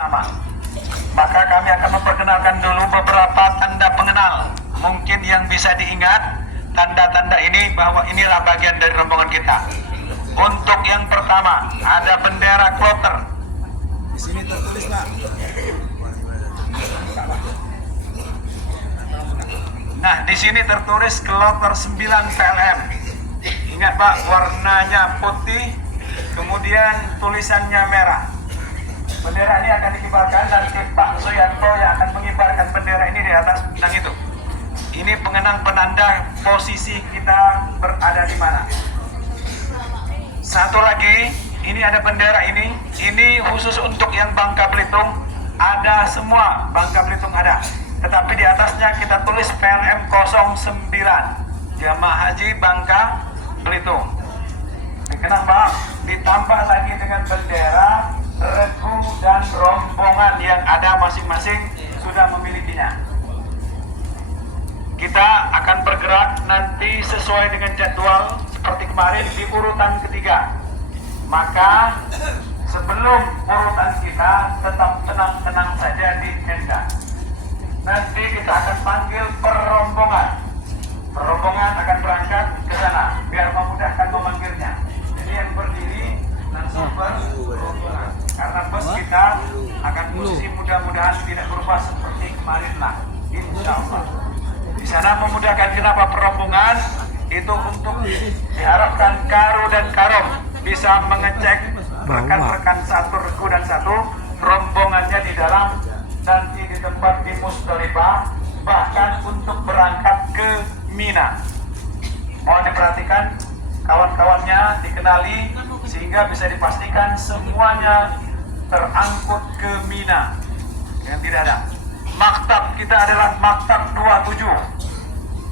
sama. Maka kami akan memperkenalkan dulu beberapa tanda pengenal. Mungkin yang bisa diingat, tanda-tanda ini bahwa inilah bagian dari rombongan kita. Untuk yang pertama, ada bendera kloter. Di sini tertulis, Pak. Nah, di sini tertulis kloter 9 PLM. Ingat Pak, warnanya putih, kemudian tulisannya merah. Bendera ini akan dikibarkan nanti Pak Suyanto yang akan mengibarkan bendera ini di atas bintang itu. Ini pengenang penanda posisi kita berada di mana. Satu lagi, ini ada bendera ini khusus untuk yang Bangka Belitung, ada semua, Bangka Belitung ada. Tetapi di atasnya kita tulis PLM 09, Jamaah Haji Bangka Belitung. Dikenang Pak, ditambah lagi dengan bendera, regu dan rombongan yang ada masing-masing sudah memilikinya. Kita akan bergerak nanti sesuai dengan jadwal seperti kemarin di urutan ketiga. Maka sebelum urutan kita tetap tenang-tenang saja di tenda. Nanti kita akan panggil perombongan. Perombongan akan berangkat ke sana biar memudahkan memanggilnya. Jadi yang berdiri langsung berombongan. Karena bus kita akan posisi mudah-mudahan tidak berubah seperti kemarin lah. Insya Allah. Di sana memudahkan kenapa perombongan itu untuk diharapkan Karo dan Karom bisa mengecek rekan-rekan satu regu dan satu rombongannya di dalam nanti di tempat di Musdalifah, bahkan untuk berangkat ke Mina. Mohon diperhatikan kawan-kawannya dikenali sehingga bisa dipastikan semuanya terangkut ke Mina. Yang tidak ada. Maktab kita adalah maktab 27.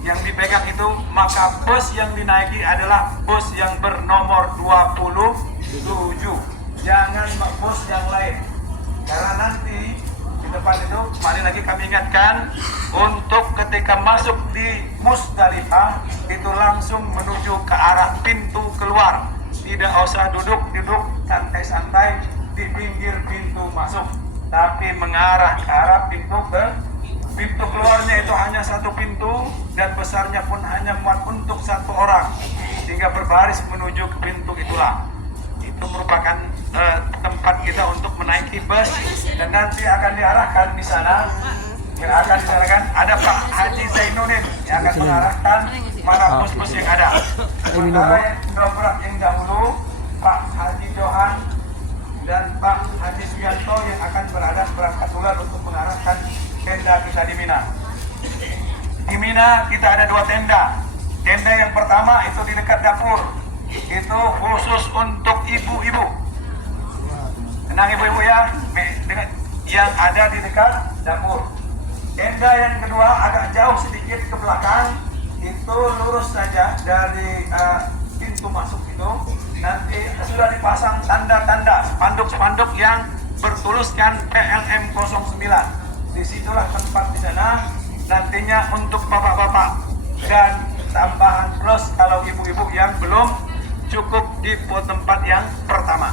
Yang dipegang itu, maka bus yang dinaiki adalah bus yang bernomor 27. Jangan bus yang lain. Karena nanti di depan itu, kemarin lagi kami ingatkan, untuk ketika masuk di Musdalifah itu langsung menuju ke arah pintu keluar. Tidak usah duduk santai-santai di pinggir pintu masuk, tapi mengarah ke arah pintu keluarnya itu hanya satu pintu dan besarnya pun hanya muat untuk satu orang, sehingga berbaris menuju ke pintu itulah. Itu merupakan tempat kita untuk menaiki bus dan nanti akan diarahkan di sana. Yang akan diarahkan ada Pak Haji Zainuddin yang akan mengarahkan mana bus-bus yang ada. Sementara yang dobrak yang dahulu Pak Haji Johan dan Pak Haji Suyanto yang akan berangkat ular untuk mengarahkan tenda kita di Mina. Di Mina kita ada 2 tenda. Tenda yang pertama itu di dekat dapur. Itu khusus untuk ibu-ibu. Tenang ibu-ibu ya, yang ada di dekat dapur. Tenda yang kedua agak jauh sedikit ke belakang, itu lurus saja dari pintu masuk itu. Nanti sudah dipasang tanda-tanda, spanduk-spanduk yang bertuliskan PLM 09. Disitulah tempat di sana nantinya untuk bapak-bapak dan tambahan plus kalau ibu-ibu yang belum cukup di tempat yang pertama.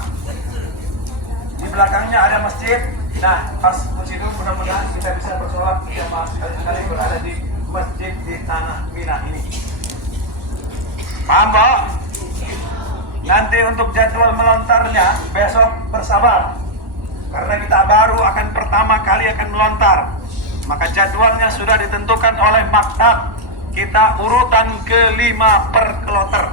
Di belakangnya ada masjid. Nah, pas masjid itu mudah-mudahan kita bisa bersolat jamaah sekali-sekali berada di masjid di tanah Mina ini. Paham, Pak? Nanti untuk jadwal melontarnya besok bersabar. Karena kita baru akan pertama kali akan melontar. Maka jadwalnya sudah ditentukan oleh maktab. Kita urutan ke-5 per kloter.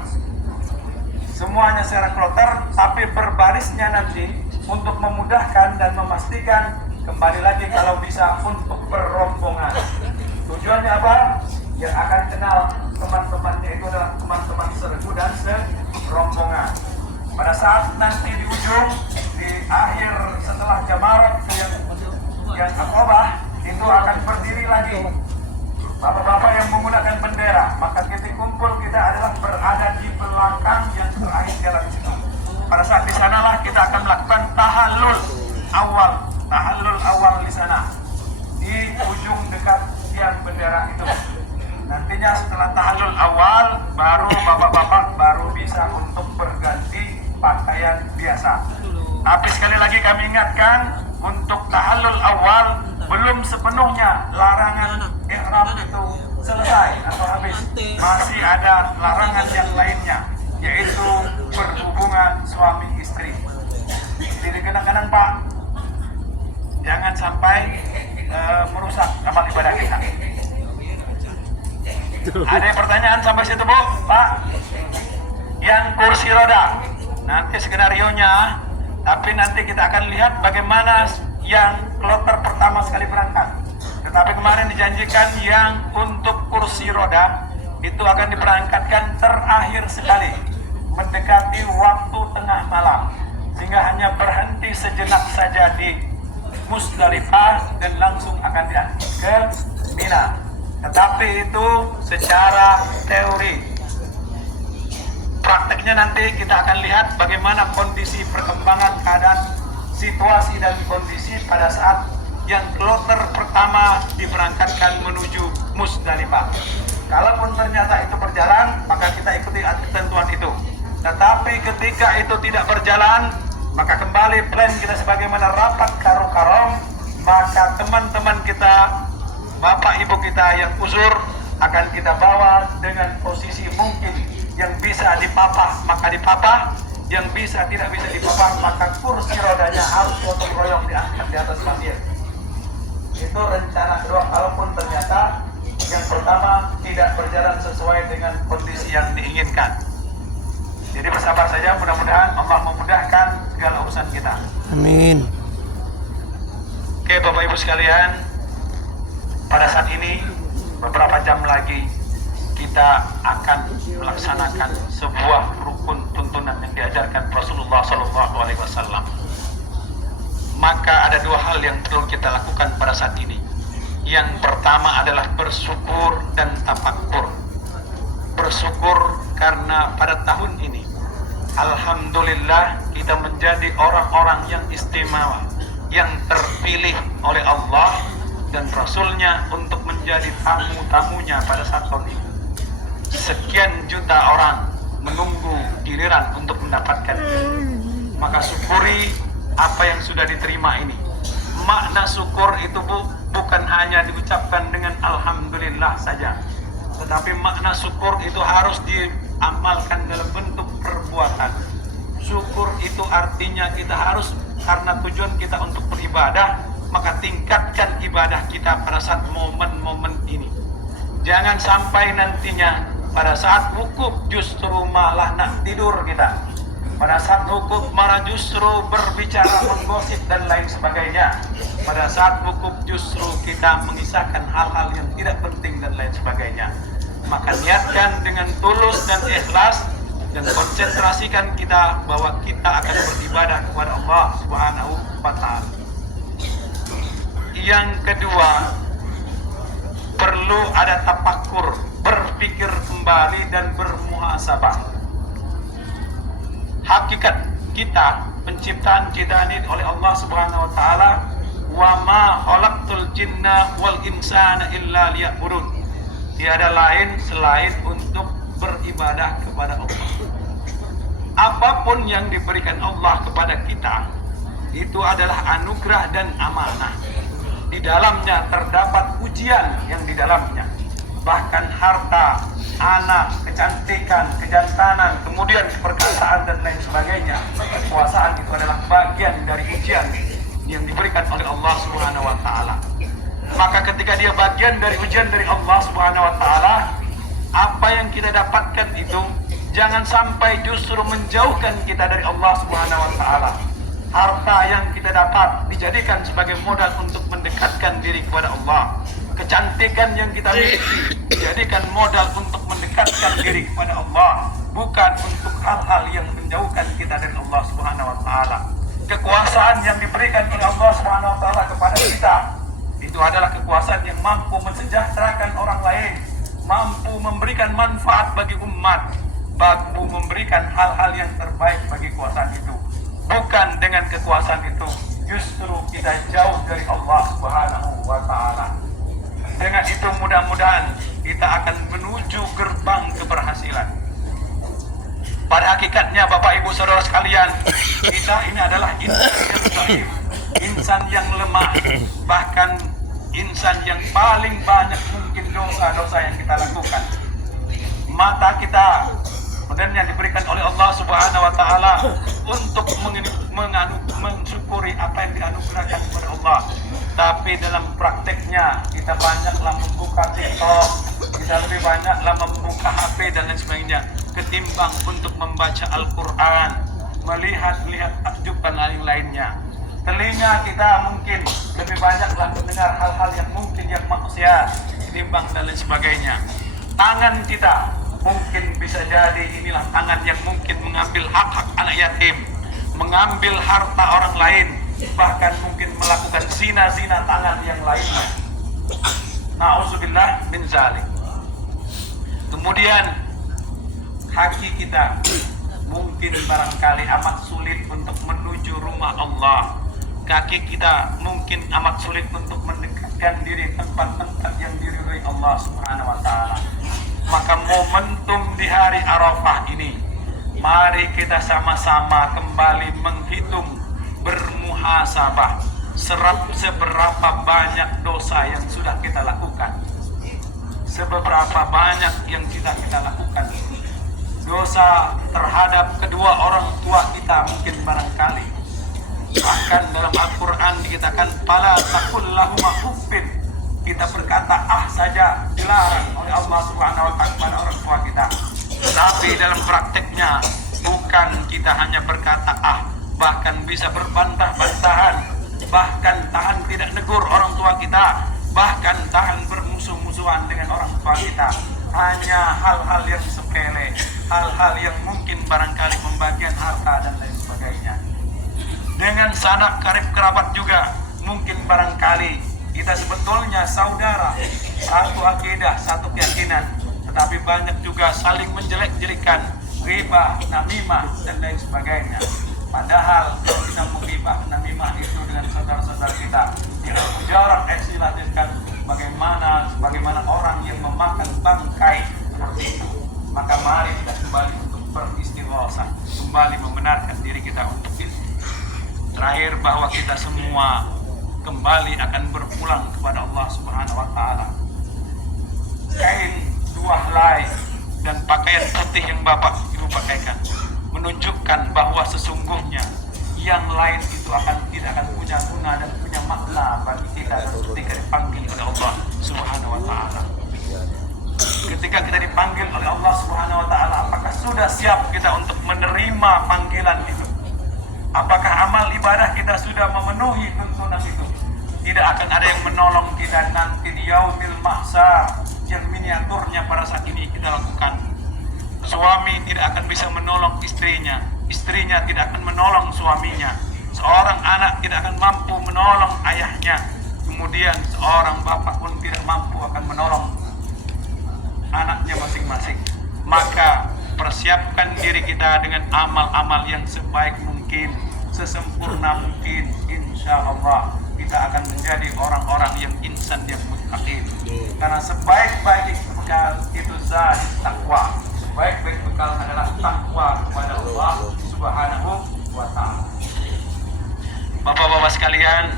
Semuanya secara kloter, tapi berbarisnya nanti untuk memudahkan dan memastikan kembali lagi kalau bisa untuk berombongan. Tujuannya apa? Yang akan kenal teman-temannya itu adalah teman-teman seregu dan serombongan. Pada saat nanti di ujung, di akhir setelah jamarat yang akobah itu akan berdiri lagi bapak-bapak yang menggunakan bendera. Maka titik kumpul kita adalah berada di belakang yang terakhir jalan situ. Pada saat di sanalah kita akan melakukan tahallul awal di sana di ujung dekat tiang bendera itu. Nantinya setelah tahallul awal baru bapak-bapak baru bisa untuk berganti pakaian biasa. Tapi sekali lagi kami ingatkan, untuk tahallul awal belum sepenuhnya larangan ihram itu selesai atau habis. Masih ada larangan yang lainnya, yaitu berhubungan suami istri. Jadi dikenakan Pak, jangan sampai merusak amal ibadah kita. Ada yang pertanyaan sampai situ Bu? Pak, yang kursi roda, nanti skenarionya, tapi nanti kita akan lihat bagaimana yang kloter pertama sekali berangkat. Tetapi kemarin dijanjikan yang untuk kursi roda itu akan diberangkatkan terakhir sekali, mendekati waktu tengah malam, sehingga hanya berhenti sejenak saja di Musdalifah dan langsung akan diangkut ke Mina. Tetapi itu secara teori. Prakteknya nanti kita akan lihat bagaimana kondisi perkembangan keadaan, situasi dan kondisi pada saat yang kloter pertama diberangkatkan menuju Musdalifah. Kalaupun ternyata itu berjalan, maka kita ikuti ketentuan itu. Tetapi ketika itu tidak berjalan, maka kembali plan kita sebagaimana rapat karo-karong, maka teman-teman kita, bapak ibu kita yang uzur akan kita bawa dengan posisi mungkin yang bisa dipapah maka dipapah, yang bisa tidak bisa dipapah maka kursi rodanya harus gotong royong diangkat di atas pasir. Itu rencana kedua kalaupun ternyata yang pertama tidak berjalan sesuai dengan kondisi yang diinginkan. Jadi bersabar saja, mudah-mudahan Allah memudahkan segala urusan kita. Amin. Oke Bapak Ibu sekalian, pada saat ini beberapa jam lagi kita akan melaksanakan sebuah rukun tuntunan yang diajarkan Rasulullah SAW. Maka ada dua hal yang perlu kita lakukan pada saat ini. Yang pertama adalah bersyukur dan tafakkur. Bersyukur karena pada tahun ini alhamdulillah kita menjadi orang-orang yang istimewa, yang terpilih oleh Allah dan Rasulnya untuk menjadi tamu-tamunya pada saat tahun ini. Sekian juta orang menunggu giliran untuk mendapatkan ini. Maka syukuri apa yang sudah diterima ini. Makna syukur itu bukan hanya diucapkan dengan alhamdulillah saja, tetapi makna syukur itu harus diamalkan dalam bentuk perbuatan. Syukur itu artinya kita harus, karena tujuan kita untuk beribadah, maka tingkatkan ibadah kita pada saat momen-momen ini. Jangan sampai nantinya pada saat wukuf justru malah nak tidur kita. Pada saat wukuf malah justru berbicara, menggosip dan lain sebagainya. Pada saat wukuf justru kita mengisahkan hal-hal yang tidak penting dan lain sebagainya. Maka niatkan dengan tulus dan ikhlas dan konsentrasikan kita bahwa kita akan beribadah kepada Allah Subhanahu wa Ta'ala. Yang kedua, perlu ada tafakkur, berpikir kembali dan bermuhasabah. Hakikat kita, penciptaan kita ini oleh Allah Subhanahu wa Ta'ala, wa ma khalaqtul jinna wal insana illa liya'budun. Tiada lain selain untuk beribadah kepada Allah. Apapun yang diberikan Allah kepada kita itu adalah anugerah dan amanah. Di dalamnya terdapat ujian yang di dalamnya. Bahkan harta, anak, kecantikan, kejantanan, kemudian perkasaan dan lain sebagainya. Kekuasaan itu adalah bagian dari ujian yang diberikan oleh Allah Subhanahu wa Ta'ala. Maka ketika dia bagian dari ujian dari Allah Subhanahu wa Ta'ala, apa yang kita dapatkan itu jangan sampai justru menjauhkan kita dari Allah Subhanahu wa Ta'ala. Harta yang kita dapat dijadikan sebagai modal untuk mendekatkan diri kepada Allah. Kecantikan yang kita miliki dijadikan modal untuk mendekatkan diri kepada Allah, bukan untuk hal-hal yang menjauhkan kita dari Allah Subhanahu wa Ta'ala. Kekuasaan yang diberikan oleh Allah Subhanahu wa Ta'ala kepada kita itu adalah kekuasaan yang mampu mensejahterakan orang lain, mampu memberikan manfaat bagi umat, mampu memberikan hal-hal yang terbaik bagi kekuasaan itu. Bukan dengan kekuasaan itu justru kita jauh dari Allah Subhanahu wa Ta'ala. Dengan itu mudah-mudahan kita akan menuju gerbang keberhasilan. Pada hakikatnya Bapak Ibu Saudara sekalian, kita ini adalah insan yang dhaif, insan yang lemah, bahkan insan yang paling banyak mungkin dosa-dosa yang kita lakukan. Mata kita sebenarnya diberikan oleh Allah Subhanahu wa taala untuk mensyukuri apa yang dianugerahkan kepada Allah. Tapi dalam prakteknya kita banyaklah membuka TikTok, kita lebih banyaklah membuka HP dan lain sebagainya ketimbang untuk membaca Al-Quran, melihat takjub dan lain-lainnya. Telinga kita mungkin lebih banyaklah mendengar hal-hal yang mungkin yang maksiat ketimbang dan lain sebagainya. Tangan kita mungkin bisa jadi inilah tangan yang mungkin mengambil hak-hak anak yatim, mengambil harta orang lain, bahkan mungkin melakukan zina-zina tangan yang lainnya. Na'udzubillah min zalik. Kemudian kaki kita mungkin barangkali amat sulit untuk menuju rumah Allah. Kaki kita mungkin amat sulit untuk mendekatkan diri tempat-tempat yang diridhoi Allah Subhanahu wa taala. Maka momentum di hari Arafah ini, mari kita sama-sama kembali menghitung, bermuhasabah seberapa banyak dosa yang sudah kita lakukan, seberapa banyak yang kita lakukan. Dosa terhadap kedua orang tua kita mungkin barangkali, bahkan dalam Al-Quran dikatakan fala taqul lahuma uffin, kita berkata saja dilarang oleh Allah Subhanahu wa taala kepada orang tua kita. Tapi dalam prakteknya bukan kita hanya berkata bahkan bisa berbantah-bantahan, bahkan tahan tidak negur orang tua kita, bahkan tahan bermusuh-musuhan dengan orang tua kita. Hanya hal-hal yang sepele, hal-hal yang mungkin barangkali pembagian harta dan lain sebagainya. Dengan sanak karib kerabat juga mungkin barangkali kita sebetulnya saudara, satu akidah, satu keyakinan, tetapi banyak juga saling menjelek-jelekan, ghibah, namimah dan lain sebagainya. Padahal kalau kita menghibah namimah itu dengan saudara-saudara kita, tidak mujarab eksilatifkan bagaimana orang yang memakan bangkai seperti itu. Maka mari kita kembali untuk beristighosa, kembali membenarkan diri kita untuk itu. Terakhir, bahwa kita semua kembali akan berpulang kepada Allah Subhanahu wa taala. Kain dua helai dan pakaian putih yang Bapak Ibu pakaikan menunjukkan bahwa sesungguhnya yang lain itu tidak akan punya guna dan punya makna bagi kita ketika dipanggil oleh Allah Subhanahu wa taala. Ketika kita dipanggil oleh Allah Subhanahu wa taala, apakah sudah siap kita untuk menerima panggilan itu? Apakah amal ibadah kita sudah memenuhi tuntunan itu? Tidak akan ada yang menolong kita nanti di yaumil mahsyar yang miniaturnya pada saat ini kita lakukan. Suami tidak akan bisa menolong istrinya, istrinya tidak akan menolong suaminya, seorang anak tidak akan mampu menolong ayahnya, kemudian seorang bapak pun tidak mampu akan menolong anaknya masing-masing. Maka persiapkan diri kita dengan amal-amal yang sebaik mungkin, sesempurna mungkin. Insya Allah kita akan menjadi orang-orang yang insan yang muttaqin. Karena sebaik-baik bekal itu zat takwa. Sebaik-baik bekal adalah takwa kepada Allah Subhanahu wa taala. Bapak-bapak sekalian,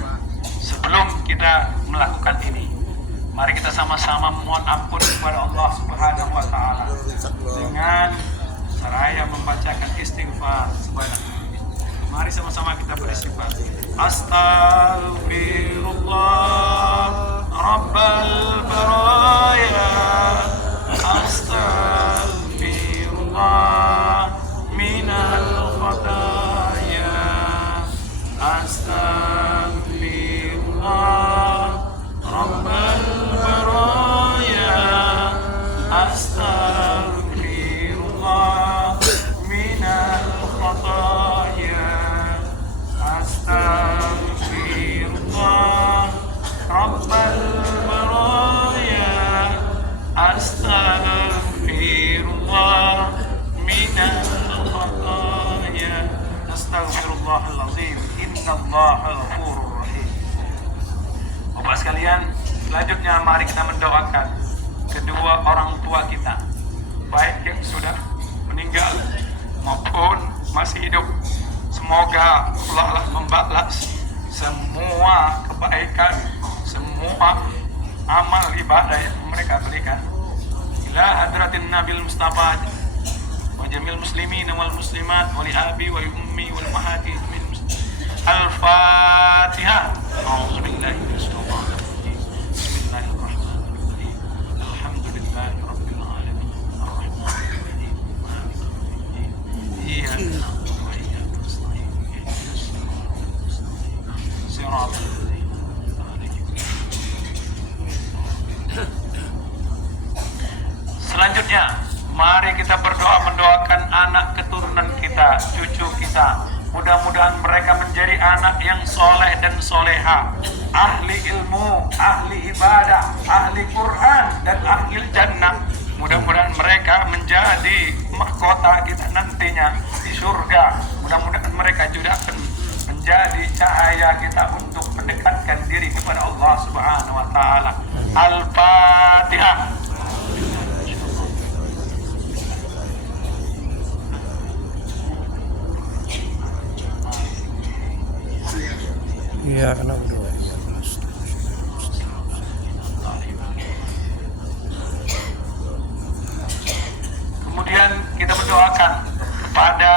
sebelum kita melakukan ini, mari kita sama-sama mohon ampun kepada Allah Subhanahu wa taala dengan seraya membacakan istighfar sebanyak ini. Mari sama-sama kita beristighfar. Astaghfirullah Rabbal baraya, astaghfirullah minal khataya, astaghfirullah Rabbal baraya, astaghfirullah minal khataya, astaghfirullah Rabbal baraya, astaghfirullah minal khataya, astaghfirullahalazim, innallaha ghafurur rahim. Bapak sekalian, selanjutnya mari kita mendoakan kedua orang tua kita, baik yang sudah meninggal maupun masih hidup. Semoga Allah lah membalas semua kebaikan, semua amal ibadah yang mereka berikan ila hadratin Nabil Mustafa wa jamil muslimin wal muslimat wa li abi wa li ummi wal mahati min Al-Fatihah. A'udzubillahi minasyaitonir rajim. Bismillahirrahmanirrahim. Alhamdulillahi rabbil alamin. Arrahmanir rahim. Maliki yaumiddin. Iyyaka na'budu wa iyyaka nasta'in. Ihdinas siratal ladzina an'amta 'alaihim. Selanjutnya, mari kita berdoa mendoakan anak keturunan kita, cucu kita. Mudah-mudahan mereka menjadi anak yang soleh dan soleha, ahli ilmu, ahli ibadah, ahli Quran, dan ahli jannah. Mudah-mudahan mereka menjadi mahkota kita nantinya di surga. Mudah-mudahan mereka juga akan menjadi cahaya kita untuk mendekatkan diri kepada Allah Subhanahu wa Ta'ala. Al-Fatihah. Iya, kena berdua. Kemudian kita mendoakan kepada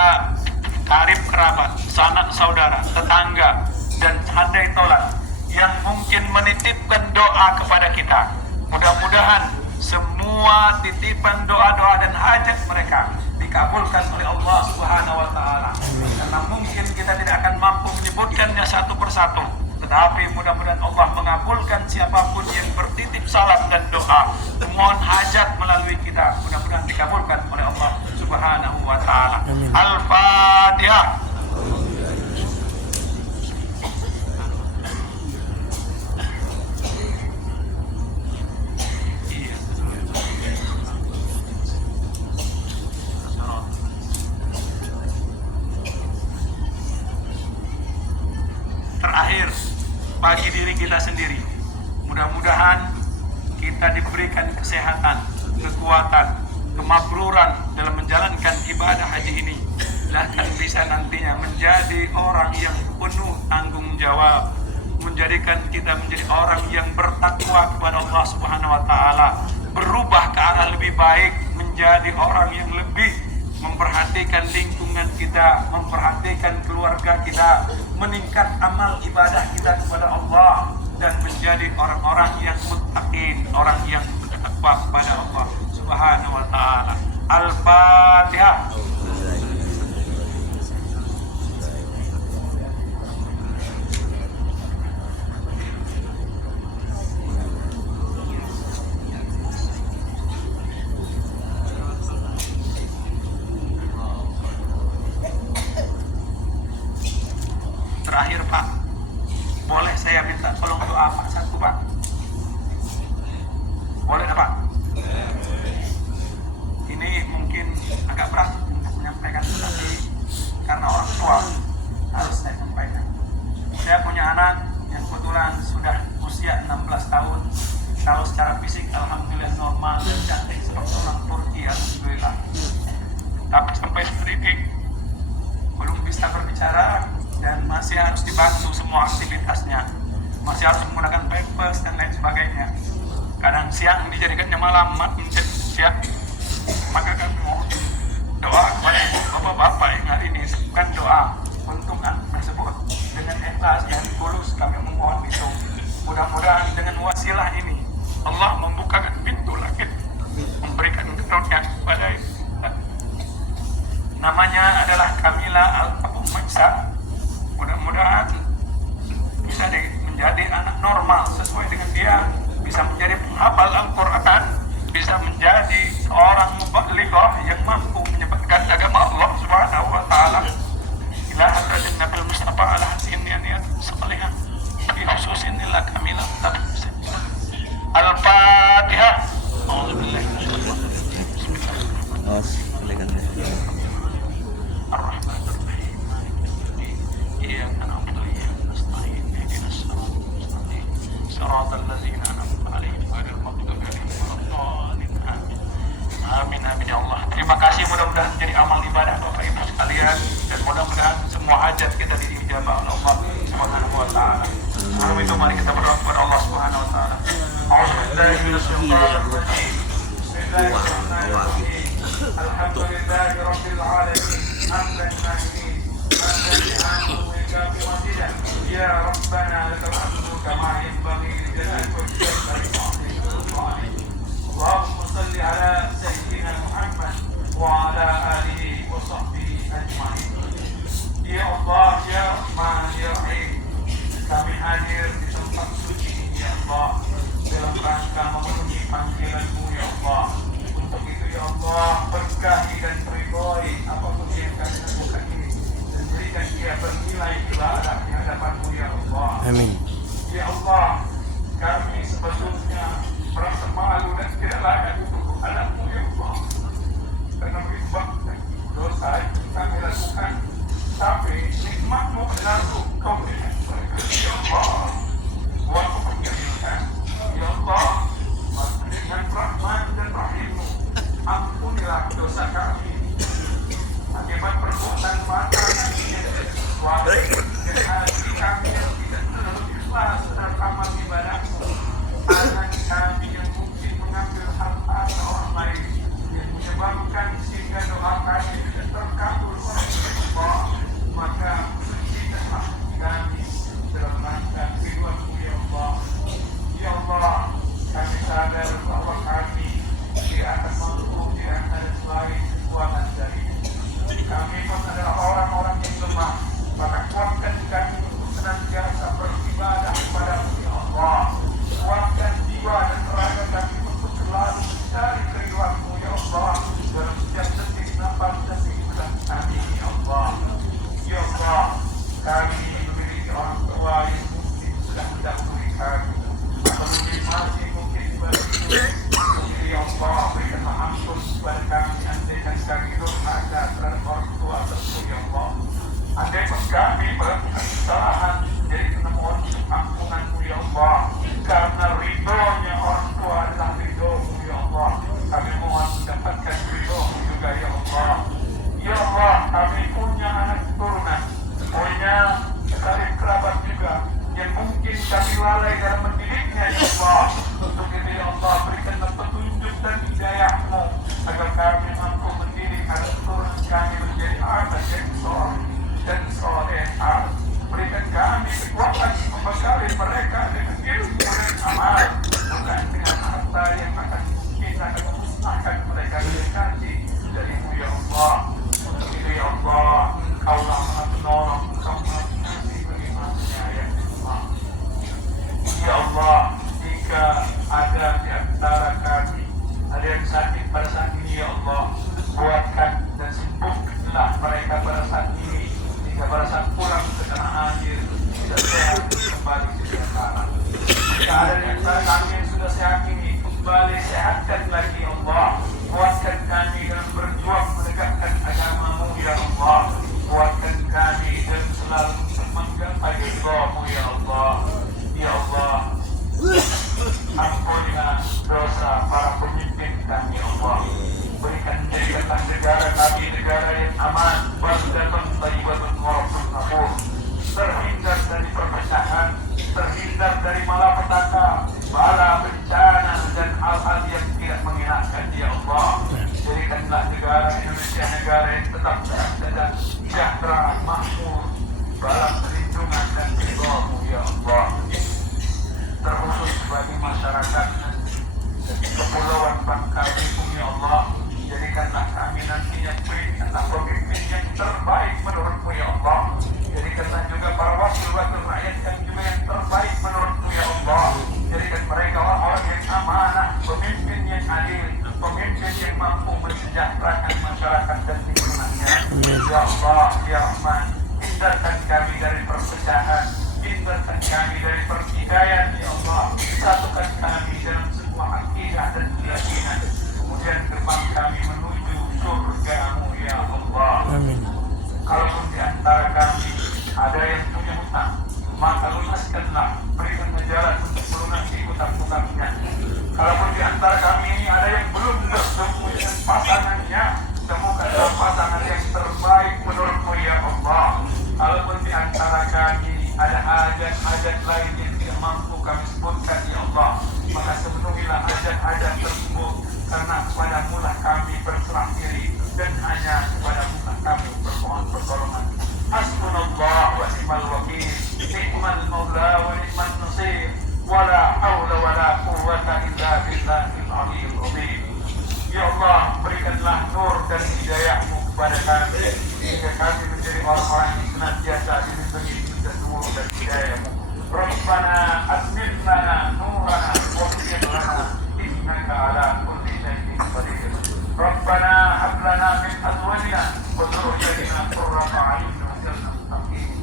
karib kerabat, sanak saudara, tetangga, dan handai tolan yang mungkin menitipkan doa kepada kita. Mudah-mudahan semua titipan doa-doa dan hajat mereka dikabulkan oleh Allah Subhanahu wa Ta'ala. Karena mungkin kita tidak akan mampu menyebutkannya satu persatu, tetapi mudah-mudahan Allah mengabulkan siapapun yang bertitip salam dan doa, memohon hajat melalui kita. Mudah-mudahan dikabulkan oleh Allah Subhanahu wa Ta'ala. Al-Fatihah. Terakhir, bagi diri kita sendiri, mudah-mudahan kita diberikan kesehatan, kekuatan, kemakruran dalam menjalankan ibadah haji ini, bahkan bisa nantinya menjadi orang yang penuh tanggung jawab, menjadikan kita menjadi orang yang bertakwa kepada Allah Subhanahu wa Ta'ala, berubah ke arah lebih baik, menjadi orang yang lebih memperhatikan lingkungan kita, memperhatikan keluarga kita, meningkat amal ibadah kita kepada Allah, dan menjadi orang-orang yang muttaqin, orang yang bertakwa kepada Allah Subhanahu wa Ta'ala. Al-Fatihah. Terakhir Pak, boleh saya minta tolong doa Pak satu Pak? Boleh Pak? Ini mungkin agak berat untuk menyampaikan, tetapi karena orang tua harus saya sampaikan. Saya punya anak yang kebetulan sudah usia 16 tahun. Kalau secara fisik alhamdulillah normal dan cantik seperti orang Turki, alhamdulillah. Tapi sampai sedetik belum bisa berbicara dan masih harus dibantu semua aktivitasnya, masih harus menggunakan pampers dan lain sebagainya. Kadang siang dijadikannya malam, menjadi siang. Maka kami mohon doa kepada bapak-bapak yang hari ini, bukan doa untuk anak tersebut dengan ikhlas dan tulus kami memohon itu. Mudah-mudahan dengan wasilah ini Allah membukakan pintu langit, memberikan karunia kepada namanya adalah Kamila Al-Abu Maisa. Mudah-mudahan bisa menjadi anak normal sesuai dengan dia, bisa menjadi penghafal Al-Quran, bisa menjadi seorang mubalighah yang mampu menyebarkan agama Allah Subhanahu wa Ta'ala. Ila hadratin Nabil Mustafa ala hasin niat salihah fi khususin ila Kamila Al-Fatihah. A'udzubillahi Ar-Rahmanir-Rahim. Iyyaka na'budu wa iyyaka nasta'in. Ihdinas siratal mustaqim. Siratal ladzina an'amta 'alaihim ghairil maghdubi 'alaihim waladdallin. Amin. Amin amin ya Allah. Terima kasih, mudah-mudahan menjadi amal ibadah Bapak Ibu sekalian, dan mudah-mudahan semua hajat kita ijabah oleh Allah Subhanahu wa taala. Sebelum itu mari kita berdoa kepada Allah Subhanahu wa taala. A'udzubillahi minasyaitonir rajim. Bismillahirrahmanirrahim. Alhamdulillahi rabbil alamin. Hamdan mahimin. Hamdan li'anhu wa ikafi wasidah. Ya Rabbana lakal hamdu kama yanbaghi li jalali wajhika wa li Allahumma salli ala sayyidina Muhammad wa ala alihi wa sahbihi ajma'in. Ya Allah, ya Rahman, ya Rahim, kami hadir di tempat suci ini ya Allah, dalam rangka memenuhi panggilan-Mu ya Allah. Untuk itu ya Allah, berkahi dan ridhoi apapun yang kami lakukan ini, dan berikan ia bernilai ibadah di hadapan-Mu ya Allah. Amin. Ya Allah, kami sebetulnya merasa malu dan tidak layak untuk menghadap-Mu ya Allah, karena begitu banyak dosa yang kami lakukan, tapi nikmat-Mu menanggung Kau berikan mereka. Ya Allah, buat kepentingan ya Allah, dengan Rahman dan Rahim-Mu, ampunilah dosa kami akibat perbuatan mata kami yang tidak sesuai dengan hati kami yang tidak terlalu ikhlas dalam amal ibadah-Mu, anak kami yang mungkin mengambil harta orang lain yang menyebabkan sehingga doa kami tidak terkabul oleh Allah, maka sucikanlah kami dalam rangka ridwan-Mu ya Allah. Ya Allah, kami sadar bahwa kami tidak akan mampu, tidak ada selain kekuatan dari-Mu. Kami pun adalah orang-orang yang lemah, maka kuatkan kami untuk senantiasa beribadah kepada-Mu ya Allah. Kuatkan jiwa dan raga kami untuk selalu mencari keriduan-Mu ya Allah dalam setiap detik nafas dan kehidupan kami ya Allah. Ya Allah, kami memiliki orang tua yang mungkin sudah mendahului kami, atau mungkin masih mungkin sebagai ya Allah, berikanlah ampun kepada kami andaikan kami durhaka terhadap orang tua tersebut ya Allah. Andaikan kami melakukan kesalahan, jadi kena mohon ampunan-Mu ya Allah, karena ridhonya orang tua adalah ridho-Mu ya Allah. Kami mohon mendapatkan ridho-Mu juga ya Allah. Ya Allah, kami punya anak keturunan, punya karib kerabat juga yang mungkin kami lalai dalam mendidiknya ya Allah. Untuk itu ya Allah, berikanlah petunjuk dan hidayah-Mu agar kami mampu mendidik anak keturunan kami menjadi anak yang soleh dan solehah. Berikan kami kekuatan membekali mereka dengan ilmu dan amal, bukan dengan harta yang akan mungkin akan memusnahkan mereka dari dari-Mu ya Allah. Untuk itu ya Allah, Engkau-lah Maha Penolong, Engkau Maha Pengasih bagi manusia ya Allah. Ya Allah, jika ada di antara kami ada yang sakit pada saat ini ya Allah, kuatkan dan sembuhkanlah mereka pada saat ini, hingga pada saat pulang ke tanah air tidak sehat kembali sejahtera. Jika ada di antara kami yang sudah sehat ini, kembali sehatkan lagi ya Allah. Kuatkan kami dalam berjuang menegakkan agama-Mu ya Allah. Kuatkan kami dalam selalu menggapai ridha-Mu ya Allah. Ya Allah, ampunilah dosa para pemimpin kami ya Allah. Jadikanlah negara kami negara yang aman, baldatun thayyibatun wa rabbun ghafur, terhindar dari perpecahan, terhindar dari malapetaka, bala bencana dan hal-hal yang tidak mengenakan ya Allah. Jadikanlah negara Indonesia negara yang tetap dan sejahtera, makmur, dalam perlindungan dan ridha-Mu ya Allah. Terkhusus bagi masyarakat Kepulauan Bangka Belitung ya Allah, jadikanlah kami nantinya berikanlah pemimpin yang terbaik menurut-Mu ya Allah. Jadikanlah juga para wakil-wakil rakyat yang juga yang terbaik menurut-Mu ya Allah. Jadikan mereka orang-orang yang amanah, pemimpin yang adil, pemimpin yang mampu mensejahterakan masyarakat dan lingkungannya. Ya Allah, ya Rahman, hindarkan kami dari perpecahan, hindarkan kami dari pertikaian ya Allah. Satukan kami dalam sebuah akidah dan keyakinan, kemudian gerbang kami menuju surga-Mu ya Allah. Amin. Kalaupun di antara kami ada yang punya hutang, maka lunaskanlah, berikan jalan untuk melunasi hutang-hutangnya. Kalaupun di antara kami ini ada yang belum bertemu dengan pasangannya, temukanlah pasangan yang terbaik menurut-Mu ya Allah. billahil aliyyil azim. Ya Allah, berikanlah nur dan hidayah-Mu kepada kami sehingga kami menjadi orang-orang yang senantiasa dilindungi dan nur dan hidayah-Mu. Rabbana atmim lana nurana waghfir lana innaka ala kulli syai'in qadir. Rabbana hab lana min azwajina wa dhurriyyatina qurrata a'yun waj'alna muttaqin.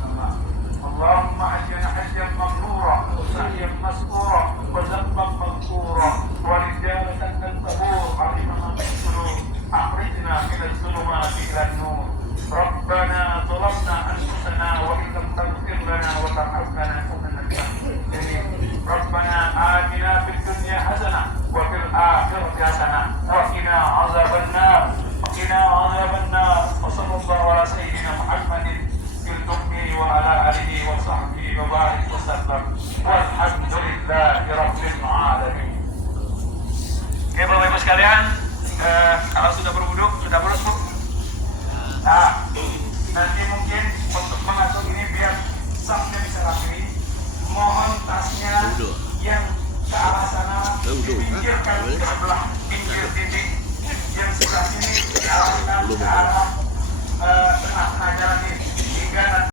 Allahumma ajjalna hajjan mabrura wa sa'yan mas'ura wa dhanban maghfura wa rijalatan al-qabur alimna al-qulub akhrijna min adh-dhulumati ila an-nur. Rabbana zalamna anfusana wa in lam taghfir lana wa tarhamna lanakunanna minal khasirin. Rabbana atina fid dunya hasanah wa fil akhirati hasanah wa qina azabannar wa sallallahu ala sayyidina Muhammadin fil ummi wa ala alihi wa sahbihi wa barik wa sallam walhamdulillahi rabbil alamin. Oke Bapak Ibu sekalian, kalau sudah berwudu, sudah bolos Bu? Nah, nanti mungkin untuk mengatur ini biar safnya bisa rapi, mohon tasnya yang ke arah sana dipinggirkan ke sebelah pinggir dinding, yang sebelah sini diarahkan ke arah tengah-tengah jalan ini hingga